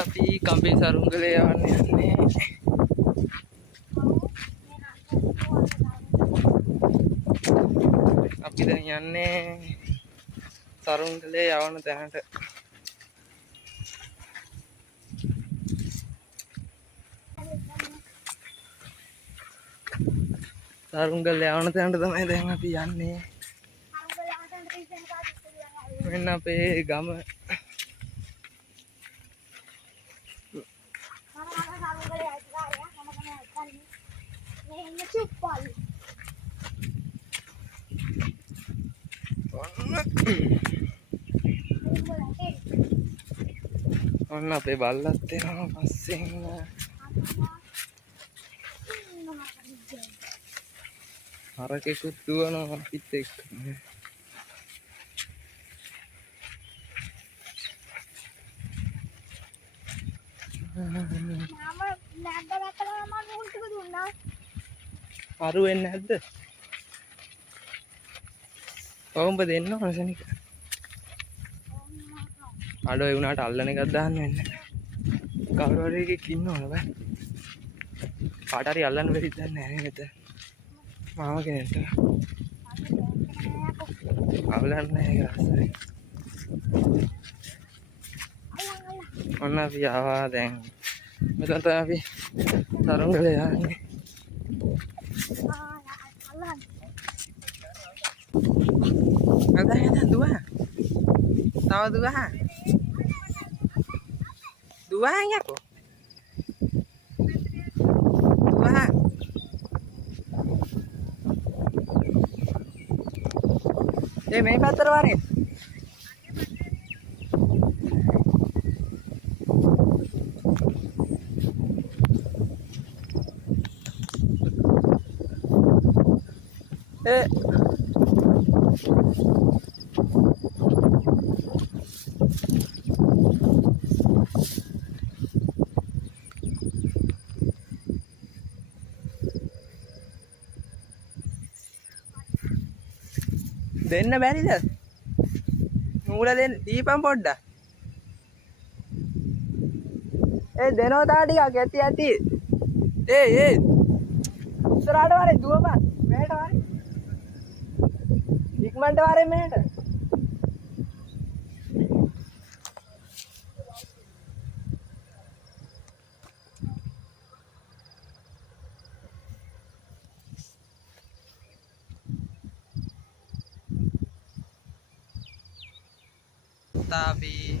අපි කම්පේ සරුංගලේ යන්නේ. අපි දැන් යන්නේ සරුංගලේ යවන තැනට. සරුංගලේ යවන තැනට තමයි දැන් අපි යන්නේ. මෙන්න අපේ ගම. ඔන්න අපේ බල්ලත් එනවා පස්සෙන්. හරකෙකුත් දුවනවා අපිත් එක්ක. අරු වෙන්නේ නැද්ද? කොහොමද දෙන්න ඕනසනික? අඩෝ ඒ උනාට අල්ලන එකක් දාන්න වෙන්නේ. කවුරු හරි එකෙක් ඉන්නවද බෑ? කාට හරි අල්ලන්න බැරිද නැහැ නේද? මාව කෙනෙක්ට. අල්ලන්න නැහැ ඒක රසයි. ඔන්න අපි ආවා දැන්. මෙතන තමයි අපි සරුංගලේ යන්නේ. ada dua tahu duanya kok dua main patar warin දෙන්න බැරිද? නූල දෙන්න දීපන් පොඩ්ඩක්. දෙනවා තා ටිකක් ඇති. ඉස්සරහට වරේ දුවපන්. මෙහෙට වරේ. ඉක්මනට වරේ මෙහෙට. tapi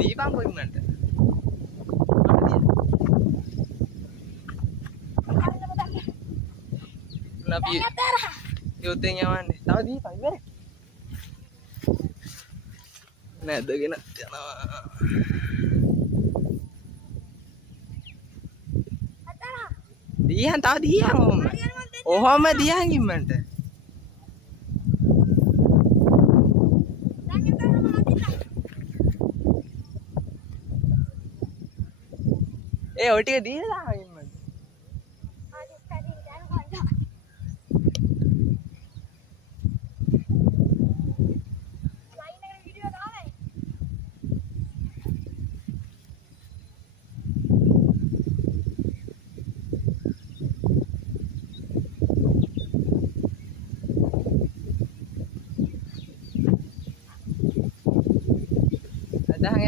di panggung mana? Nabi yutenya mana? Tahu di panggung? Nah, ada gini. Dia tahu dia om. Oh, om dia gimana? ඔය ටික දීලා දාගෙන මම. ලයින් එකට වීඩියෝ දාලා.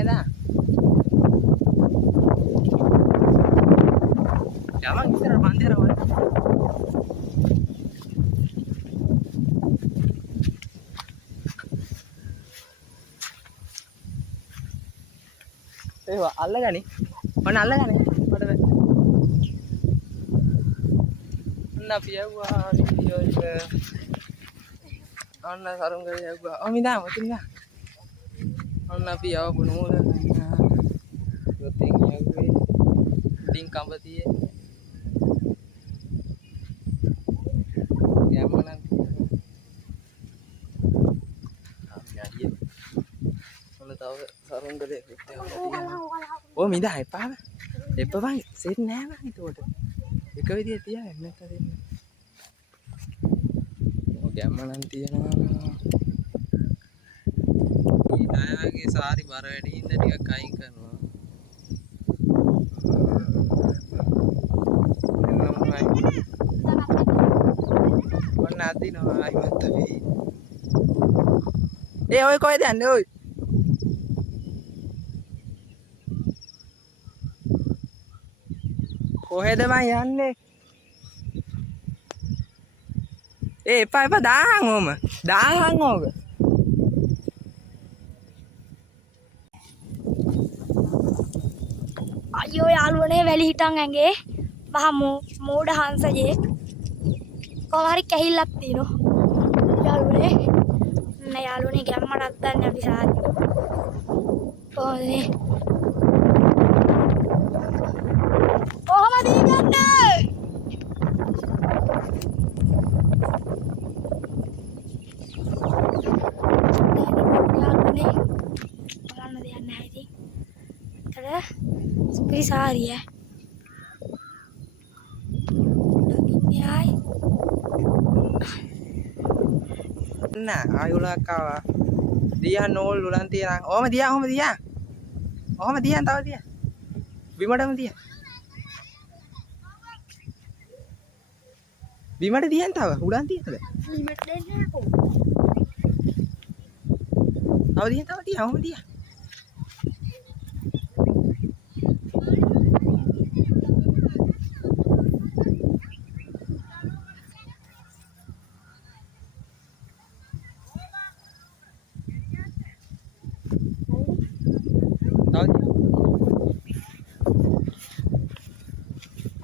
ada. Jangan kisah bandera mana? Wah, Allah kan ni? Mana Allah kan ni? Mana? Mana biar gua video ke? Mana sarung kerja gua? Oh minta, macam ni. Mana biar bunuh lah. Tinggal gue, tingkang betul. Mana nanti kalau tahu sarung gede oh minta apa bang set nama itu udah itu dia enak tadi oke mana nanti ya ඩයවගේ sari බර වැඩි හින්දා ටිකක් අයින් කරනවා. ඔන්න අදිනවා අයිමත් වෙයි. ඒ ඔය කොහෙද යන්නේ ඔය? කොහෙද මං යන්නේ? ඒ එපා දාහන් ඕම. දාහන් ඕක. අයියෝ යාළුවනේ වැලි හිටන් ඇඟේ මහා මෝඩ හංසයෙක් කොහොම හරි කැහිල්ලක් තියෙනවා යාළුවනේ නේ යාළුවනේ ගැම්මටත් දන්නේ අපි සාරි කොහමද ඉන්නේ යාළුවනේ බලන්න දෙයක් නැහැ ඉතින් Spiri sehari ya. Ini Nah, ayolah kau. Dia nol nanti orang. Oh, dia. Oh, dia tahu dia. Bimada dia. Bimada dia tahu. Udah dia tahu. Tahu dia. Oh, dia.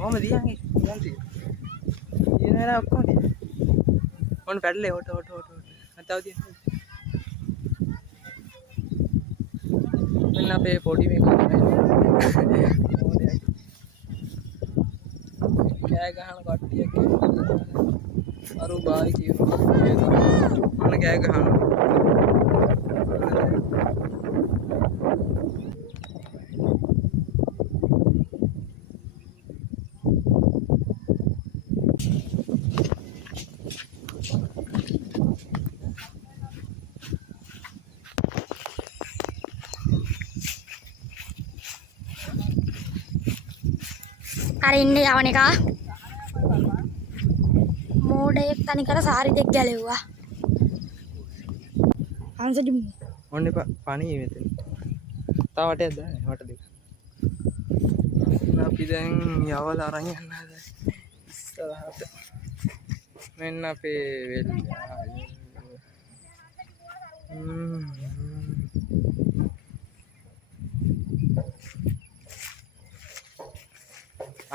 Oh, dia ni, nanti. Ini ada apa ni? Orang pedal auto. Tahu dia. Mana pe body में काम है? क्या कहानी काटती है क्या? अरु भाई की mana क्या कहानी? Hari ini ya wanita mode tani kara sehari dek gale hua langsung jum Onne pani metin tahu ada dek අපි දැන් යවල අරන් යන්න හදන්නේ ඉස්සරහට මෙන්න අපේ වෙල්ල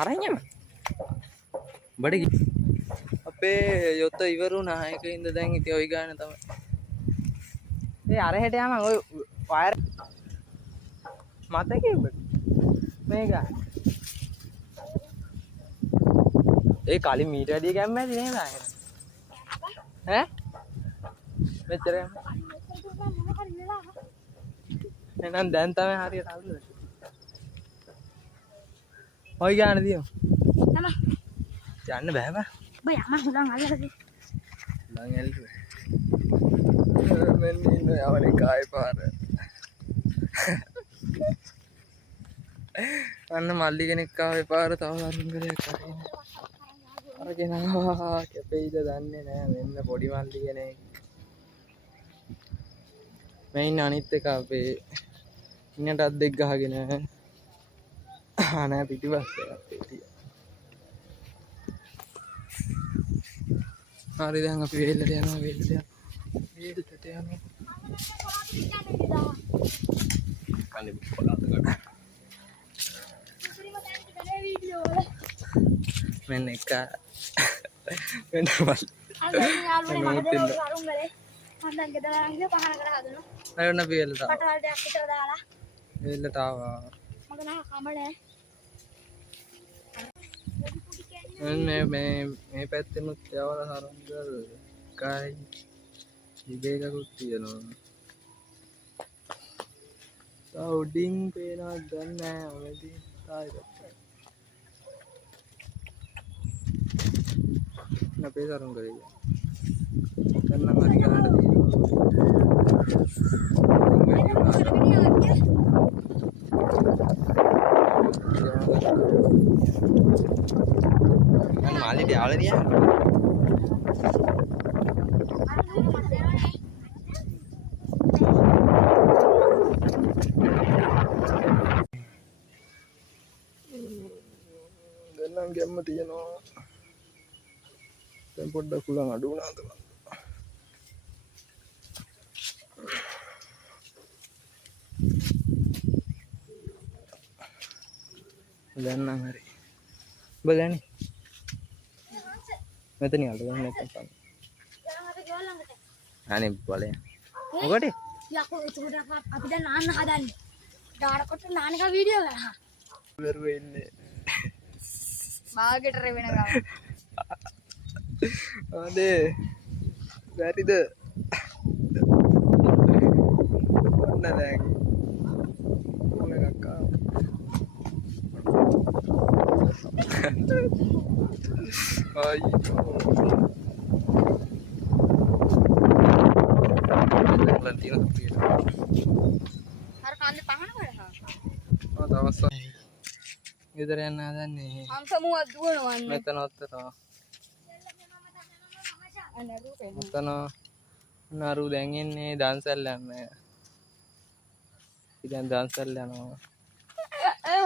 අරන් යන්න බඩගි අපේ යොත ඉවරුණා ඒකින්ද දැන් ඉතින් ඔය ගාන තමයි ඒ අරහෙට යම ඔය වයර් මතකේ මේක ඒ කලින් මීට වැඩිය ගැම්ම ඇති නේද ඈ මෙච්චර එහෙනම් දැන් තමයි හරියට අවුල ඔය ගාන දියෝ nama යන්න බෑ බා බය අම හුලං අල්ලලා ලං ඇල්ලුවේ මෙන්න ඉන්න යවනේ කායි පාර අන්න මල්ලි කෙනෙක් ආවේ පාර තව අරුංගලයක් කරගෙන අරගෙන ආවා කැපෙයිද දන්නේ නැහැ මෙන්න පොඩි මල්ලි කෙනෙක් මේ ඉන්න අනිත් එක අපේ ඉන්නටත් දෙක් ගහගෙන නෑ පිටිපස්සේ අපේ හරි දැන් අපි වෙල්ලට යනවා කන්නේ පොළාත ගන්න මෙන්න එක මෙන්න මල් අරන්න අපි වෙල්ලට ආවා මේ පැත්තෙනුත් යවල හරංගල් කයි ඉබේකකුත් තියෙනවා උඩින් පේනවත් දන්නේ නැහැ තායි අපේ සරුංගලේ කරනම් හරි ගන්න තියෙනවා යාළුවා දියා දැන් ගැම්ම තියෙනවා දැන් පොඩ්ඩක් උලන් අඩු වුණාද දැන් නම් හරි ඔබ ගන්නේ මෙතන යාළුවා ගන්න නැත්නම් අනේ බලය මොකටද යකෝ ඒක අපි දැන් නාන්න හදන්නේ ඩාරකට නාන එක වීඩියෝ කරා වෙරුවේ ඉන්නේ මාගෙට රෙවෙන ගම අනේ බැරිද ඔන්න දැන් මොන කක්කා අයියෝ ලෙක්ලන් තියෙන තුපියට අර කාන්දේ පහන කරා දවස් ගෙදර යන්න හදන්නේ අංකමුවක් දුවනවන්නේ මෙතන ඔත්තනවා මෙතන නරු දැන් එන්නේ දන්සල් යන්න ඉතින් දන්සල් යනවා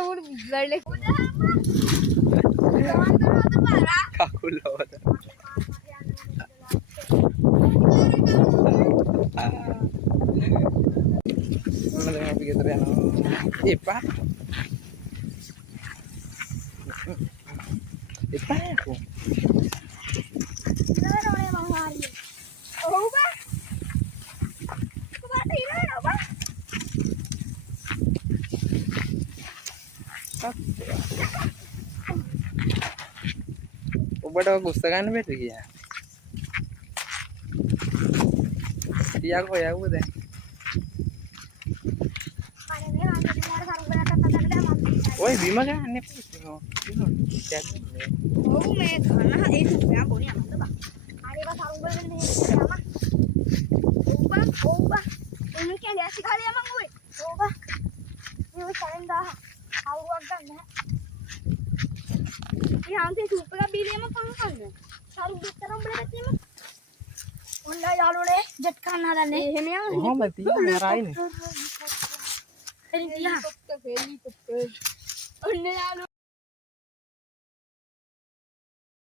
උඩ බල්ලේ කකුල් ලවද මොන දැන් අපි ගෙදර යනවා එපා එපා යකෝ ඉරවනේ මං හරිය ඔව් බා කොහොමද ඉරවනේ බා ඔබට කුස්ස ගන්න බැරිද කියා තියාකෝ යවුව දැන් ඔය බිම ගන්න එපා ඔව් මේ කන ඒ සුපයා බොනේ අමන්ද බා ආරේ බා සරුංගල වෙන මේ යම ඔව් බා එන්න කියන්නේ ඇසි කාලේ යමන් ඔය ඔව් බා මේ සරෙන්දා අවුවක් ගන්න මේ හන්සේ සුපයා බීලියම පහන් කන්න සරු දෙතරම් බලපෑම ඔන්න යාළුවනේ ජෙට් කන්න හදන්නේ එහෙම යන්නේ කොහොමද තියන්නේ රායිනේ හෙලිකොප්ටර් ඔන්න යාළුවෝ